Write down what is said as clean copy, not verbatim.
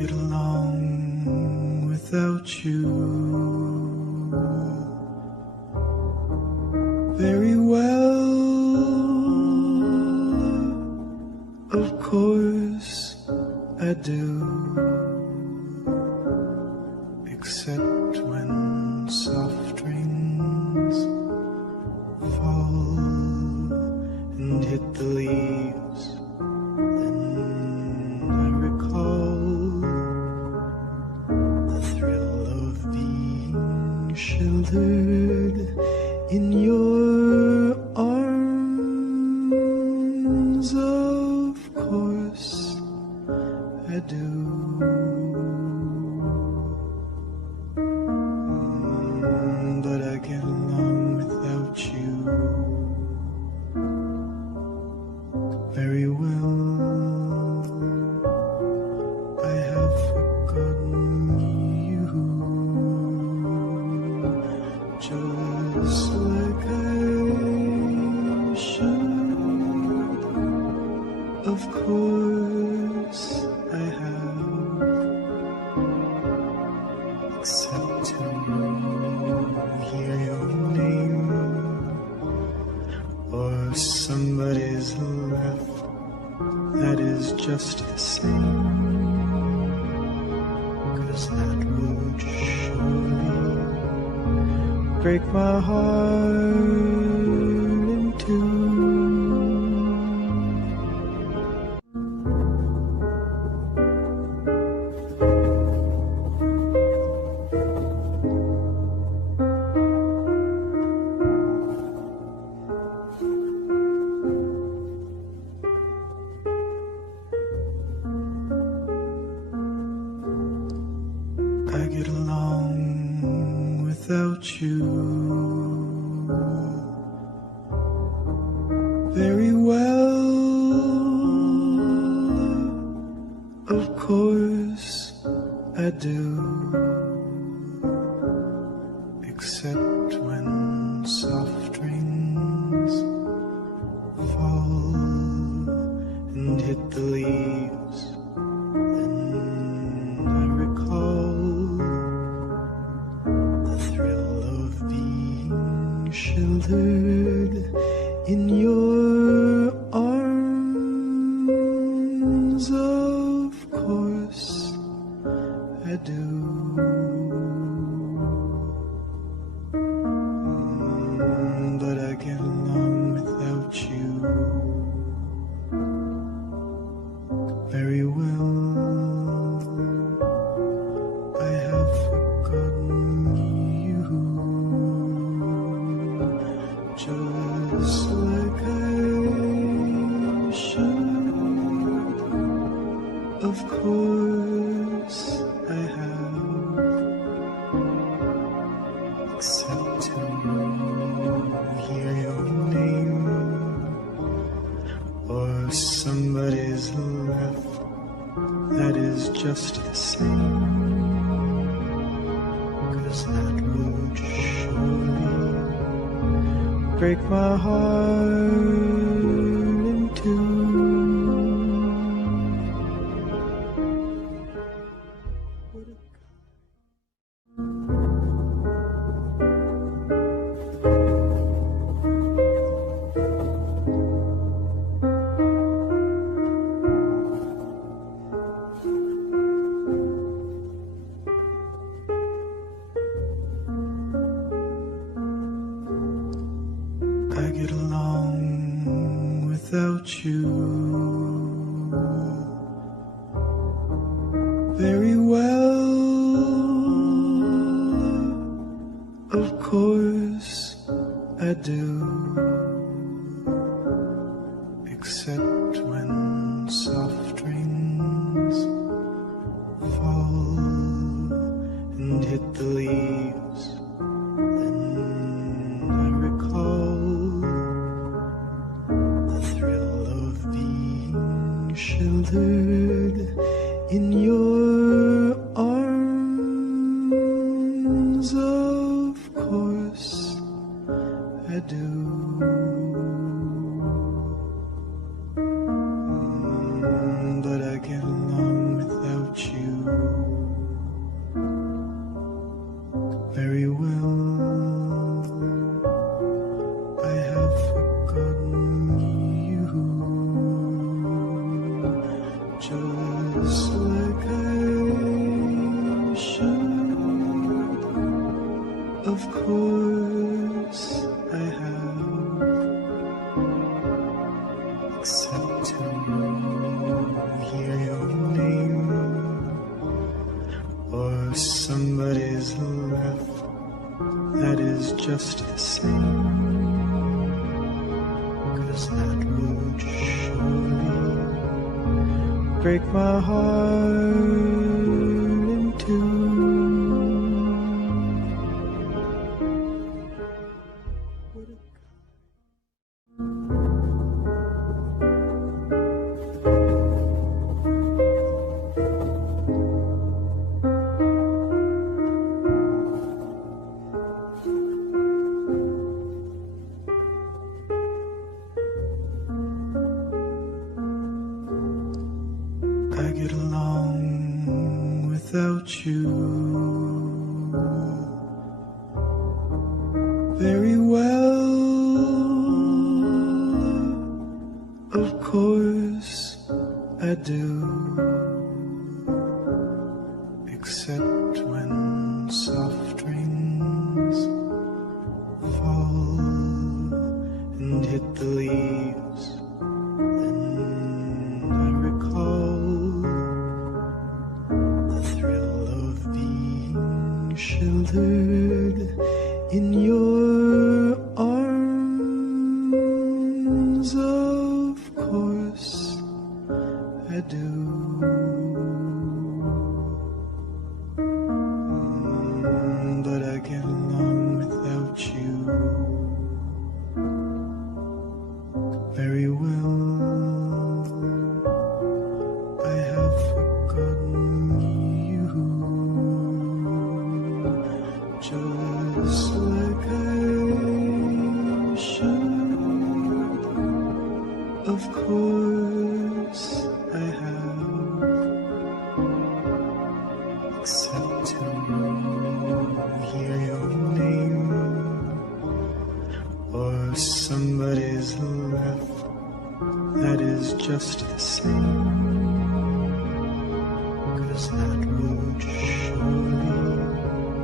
get along without you very well. Of course I do, except when soft rains fall and hit the leaves. Then I recall the thrill of being sheltered in your arms. Of course I do. But I get along without you very well. I have forgotten you, just like I should. Of course I have, except to hear your name or somebody's laugh. That is just the same, 'cause that would surely break my heart in two. I get along without you very well. Of course I do, except when soft rains fall and hit the leaves. Then I recall the thrill of being sheltered in your arms. Of course I do. But I get along without you very well. I have forgotten you, just like I should. Of course I have, except to hear your name or somebody's laugh. That is just the same, 'cause that would surely break my heart in two. I get along without you very well. Of course I do, except when soft rains fall and hit the leaves. Then I recall the thrill of being sheltered in your arms. Of course I do. But I get along without you except to hear your name or somebody's laugh that is just the same, 'cause that would surely break my heart in two. I get along without you very well. Of course I do, except when soft rains fall and hit the leaves. Then I recall the thrill of being sheltered in your arms. Of course I do. But I get along without you very well. I have forgotten you, just like I should. Of course I have, except to hear your name or somebody's laugh that is just the same, 'cause that